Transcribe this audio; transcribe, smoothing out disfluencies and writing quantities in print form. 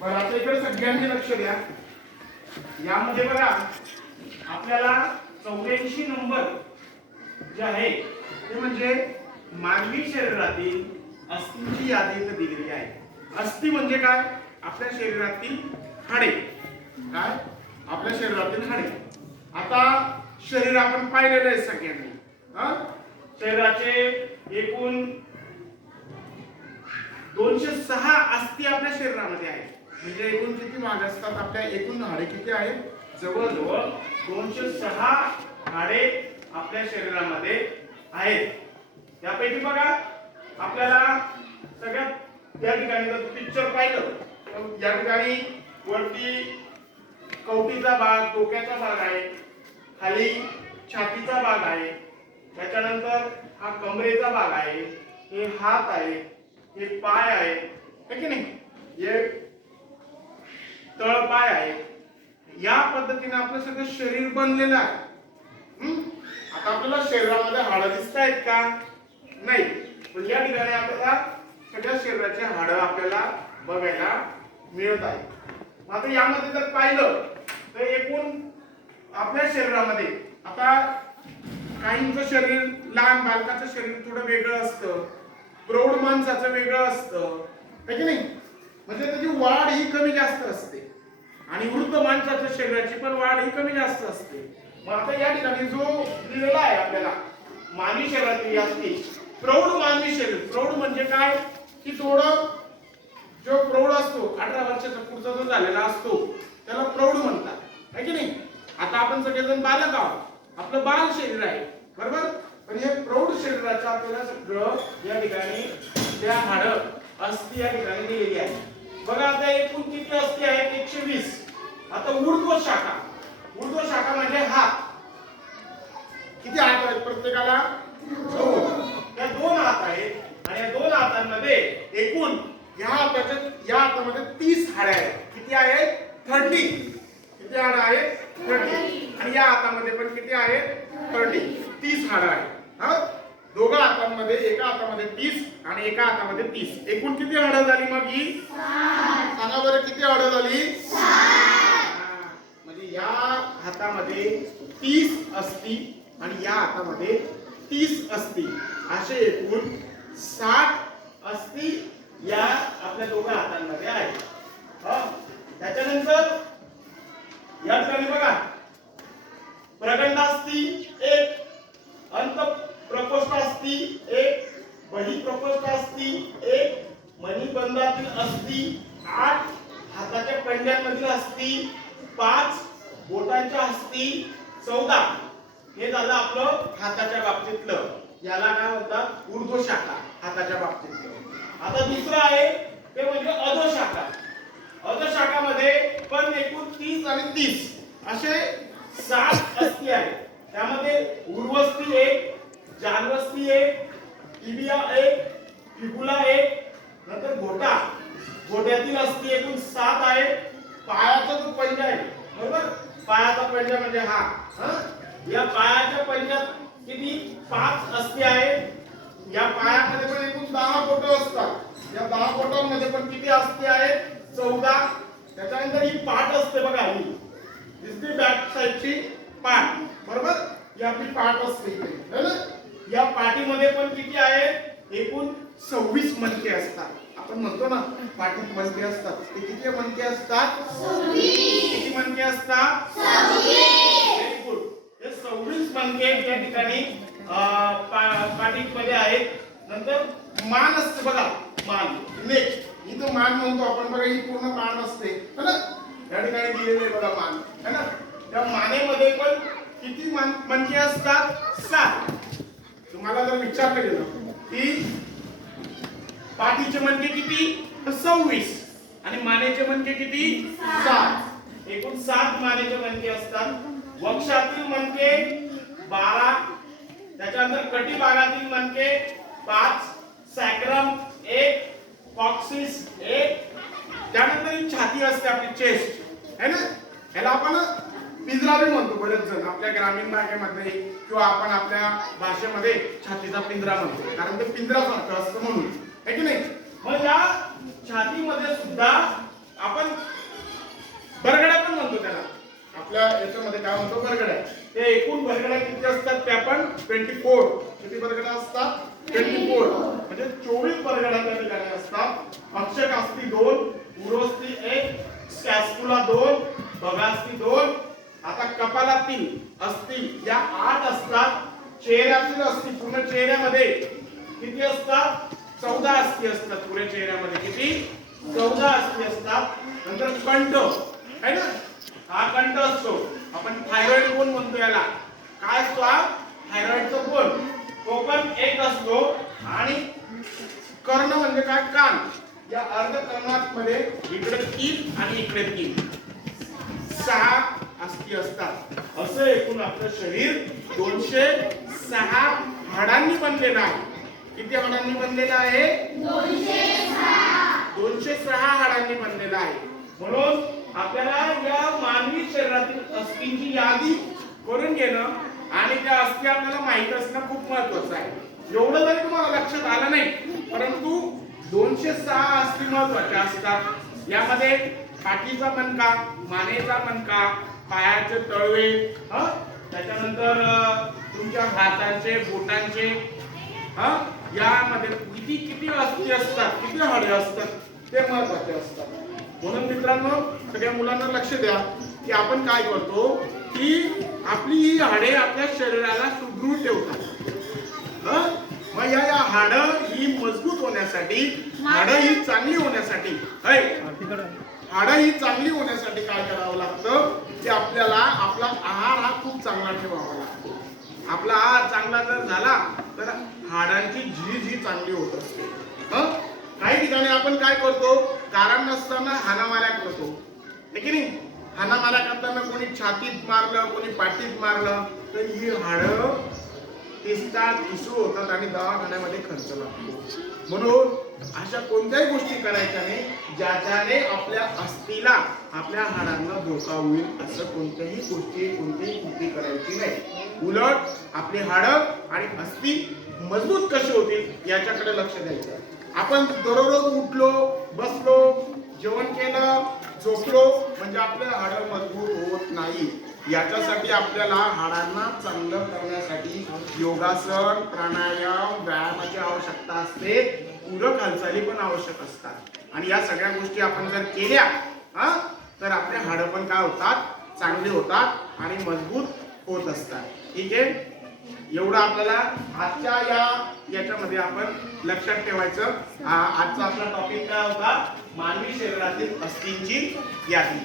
बरं, आता इकडे सगळ्यांनी लक्ष द्या. यामध्ये बघा आपल्याला 84 नंबर जे आहे ते म्हणजे मानवी शरीरातील अस्थिंची यादी इथे दिलेली आहे. अस्थि म्हणजे काय? आपल्या शरीरातील हाडे. काय? आपल्या शरीरातील हाडे. आता शरीर आपण पाहिलेलं आहे सगळ्यांनी. शरीराचे एकूण 206 अस्थि आपल्या शरीरामध्ये आहेत. म्हणजे एकूण किती भाग असतात? आपल्या एकूण हाडे किती आहेत? जवळजवळ 206 हाडे आपल्या शरीरामध्ये आहेत. त्यापैकी बघा आपल्याला सगळ्यात या ठिकाणी जर पिक्चर पाहिलं तर या ठिकाणी वरती कवटीचा भाग, डोक्याचा भाग आहे, खाली छातीचा भाग आहे, त्याच्यानंतर हा कमरेचा भाग आहे, हे हात आहे, हे पाय आहे, है की नाही? हे तळपाय आहे. या पद्धतीने आपलं सगळं शरीर बनलेलं आहे. आता आपल्याला शरीरामध्ये हाडं दिसत आहेत का? नाही. पण या ठिकाणी आपल्याला सगळ्या शरीराचे हाडं आपल्याला बघायला मिळत आहे. आता यामध्ये जर पाहिलं तर एकूण आपल्या शरीरामध्ये आता काहींचं शरीर, लहान बालकाचं शरीर थोडं वेगळं असतं, प्रौढ माणसाचं वेगळं असतं, है की नाही? म्हणजे त्याची वाढ ही कमी जास्त असते आणि वृद्ध माणसाच्या शरीराची पण वाढ ही कमी जास्त असते. मग आता या ठिकाणी जो दिलेला आहे आपल्याला मानवी शरीरातील असते प्रौढ मानवी शरीर. प्रौढ म्हणजे काय? की थोडं जो प्रौढ असतो 18 वर्षाचा पुढचा जो झालेला असतो त्याला प्रौढ म्हणतात, है की नाही? आता आपण सगळेजण बालक आहोत, आपलं बाल शरीर आहे, बरोबर? पण हे प्रौढ शरीराचं आपल्याला सगळं या ठिकाणी त्या हाडं अस्थि या ठिकाणी दिलेली आहे. बघा आता एकूण किती अस्थि आहेत? 120. आता ऊर्ध्व शाखा. ऊर्ध्व शाखा म्हणजे हात. किती हात आहेत प्रत्येकाला? 2. या 2 हात आहेत आणि या 2 हातांमध्ये एकूण या हातामध्ये 30 हाडे आहेत. किती आहेत? 30. किती हाडं आहेत? 30. आणि या हातामध्ये पण किती आहेत? 30. 30 हाडं आहेत. दोघा हातांमध्ये, एका हातामध्ये 30 आणि एका हातामध्ये 30. एकूण किती हाडं झाली मग ही? 7. सांगा बरं किती हाडं झाली? 7. म्हणजे या हातामध्ये 30 अस्थि आणि या हातामध्ये 30 अस्थि, असे एकूण 60 अस्थि या आपल्या दोघा हातांमध्ये आहेत. त्याच्यानंतर या ठिकाणी बघा प्रगंडास्थी 1, अंत प्रकोष्ठ अस्थि 1, बहिःप्रकोष्ठ अस्थि 1, मणिबंधातील अस्थि 8, हाताच्या पंड्यांमधील अस्थि 5, बोटांच्या अस्थि 14. हे झालं आपलं हाताच्या बाबतीतलं. याला काय म्हणतात? ऊर्ध्व शाखा, हाताच्या बाबतीतलं. आता दुसरं आहे ते म्हणजे अधोशाखा. अधोशाखामध्ये पण एकूण 30 आणि 30 असे 7 अस्थि आहेत. त्यामध्ये उर्वस्थी 1, जान्वस्थी 1, टिबिया 1, फिबुला 1, नंतर घोटा. घोट्यातील अस्थि एकूण 7 आहेत. पायाचा जो पंजा आहे, बरोबर? पायाचा पंजा म्हणजे हा. या पायाच्या पंजात किती? 5 अस्थि आहेत. या पायामध्ये पण एकूण 10 बोटं असतात. या 10 बोटांमध्ये पण किती अस्थि आहेत? 14. त्याच्यानंतर ही पाठ असते बघा, ही दिसते बॅक साइडची पाठ, बरोबर? ही आपली पाठ असते इथे, है ना? या पाठीमध्ये पण किती आहेत? एकूण 26 मणके असतात. आपण म्हणतो ना पाठीत मणके असतात, ते किती मणके असतात? 26. किती मणके असतात? 26. Very good. हे 26 मणके या ठिकाणी पाठीमध्ये आहेत. नंतर मान असते बघा, मान, नेक. ही तो मान म्हणतो आपण बघा, ही पूर्ण मान असते, है ना? या ठिकाणी दिलेले बघा मान, है ना? त्या मानेमध्ये पण किती मणके असतात? 7. तुम्हाला जर विचारलं गेलं की पाठीचे मणके किती? तर 26 आणि मानेचे मणके किती? 7. एकूण 7 मानेचे मणके असतात. वक्षातील मणके 12, त्याच्यानंतर कटी भागातील मणके 5, सॅक्रम 1, कॉक्सिस 1, त्यानंतर ही छाती असते आपली, चेस्ट, है ना? याला आपण पिंजरा भी म्हणतो. बरेच जण आपल्या ग्रामीण भागामध्ये किंवा आपण आपल्या भाषेमध्ये छातीचा पिंजरा म्हणतो, कारण ते पिंजरासारखं असतं म्हणून, है की 24. किती बरगड्या असतात? 24. म्हणजे 24 बरगड्या त्या ठिकाणी असतात. अक्षक अस्ती 2, उरोस्थी 1, स्कॅस्पुला 2, बगास्थी 2. आता कपालातील अस्थी या 8 असतात. चेहऱ्यातील अस्थी पूर्ण चेहऱ्यामध्ये किती असतात? 14 अस्थी असतात. पुऱ्या चेहऱ्यामध्ये किती? 14 अस्थी असतात. नंतर कंठ आहे ना, हा कंठ असतो. आपण थायरॉइड बोन म्हणतो याला. काय असतो हा? थायरॉइडचा बोन. तो पण एक असतो. आणि कर्ण म्हणजे काय? कान. या अर्धकर्णामध्ये इकडे 3 आणि इकडे 3, 6 अस्थी असतात. असं एकूण आपलं शरीर 206 हाडांनी बनलेलं आहे. किती हाडांनी बनलेलं आहे? 206 हाडांनी बनलेलं आहे. म्हणून आपल्याला या मानवी शरीरातील अस्थींची यादी करून घेणं आणि त्या अस्थी आपल्याला माहित असणं खूप महत्त्वाचं आहे. एवढं जरी तुम्हाला लक्षात आलं नाही, परंतु 206 अस्थी महत्त्वाच्या असतात. यामध्ये पाठीचा मणका, मानेचा मणका, पायाचे तळवे, त्याच्यानंतर तुमच्या हातांचे, बोटांचे, यामध्ये किती किती अस्थी असतात, किती हाडे असतात ते महत्त्वाचे असतात. म्हणून मित्रांनो, सगळ्या मुलांना लक्ष द्या की आपण काय करतो की आपली ही हाडे आपल्या शरीराला सुदृढ ठेवतात. मग या हाडं ही मजबूत होण्यासाठी, हाडं ही चांगली होण्यासाठी, हाडं ही चांगली होण्यासाठी काय करावं लागतं की आपल्याला आपला आहार हा खूप चांगला ठेवावा लागतो. आपला आहार चांगला जर झाला तर हाडांची झीज ही चांगली होत असते. काही ठिकाणी आपण काय करतो, कारण नसताना हाणामाऱ्या करतो, है की नाही? हाणामाऱ्या करताना कोणी छातीत मारलं, कोणी पाठीत मारलं तर ही हाडं पिसतात, ठिसूळ होतात आणि दवाखान्यामध्ये खर्च लागतो. म्हणून अशा कोणत्याही गोष्टी करायच्या नाही ज्याच्याने आपल्या अस्थिला, आपल्या हाडांना धोका होईल. असं कोणत्याही कृती करायची नाही. उलट आपली हाडं आणि अस्थी मजबूत कशी होतील याच्याकडे लक्ष द्यायचं. आपण दररोज उठलो, बसलो, जेवण केलं, झोपलो म्हणजे आपले हाडं मजबूत होत नाही. याच्यासाठी आपल्याला हाडांना चांगलं करण्यासाठी योगासन, प्राणायाम, व्यायामाची आवश्यकता असते. पूरक हालचाली पण आवश्यक असतात. आणि या सगळ्या गोष्टी आपण जर केल्या तर आपले हाडं पण काय होतात? चांगले होतात आणि मजबूत होत असतात. ठीक आहे, एवढं आपल्याला आजच्या याच्यामध्ये आपण लक्षात ठेवायचं. आजचा आपला टॉपिक काय होता? मानवी शरीरातील अस्थींची यादी.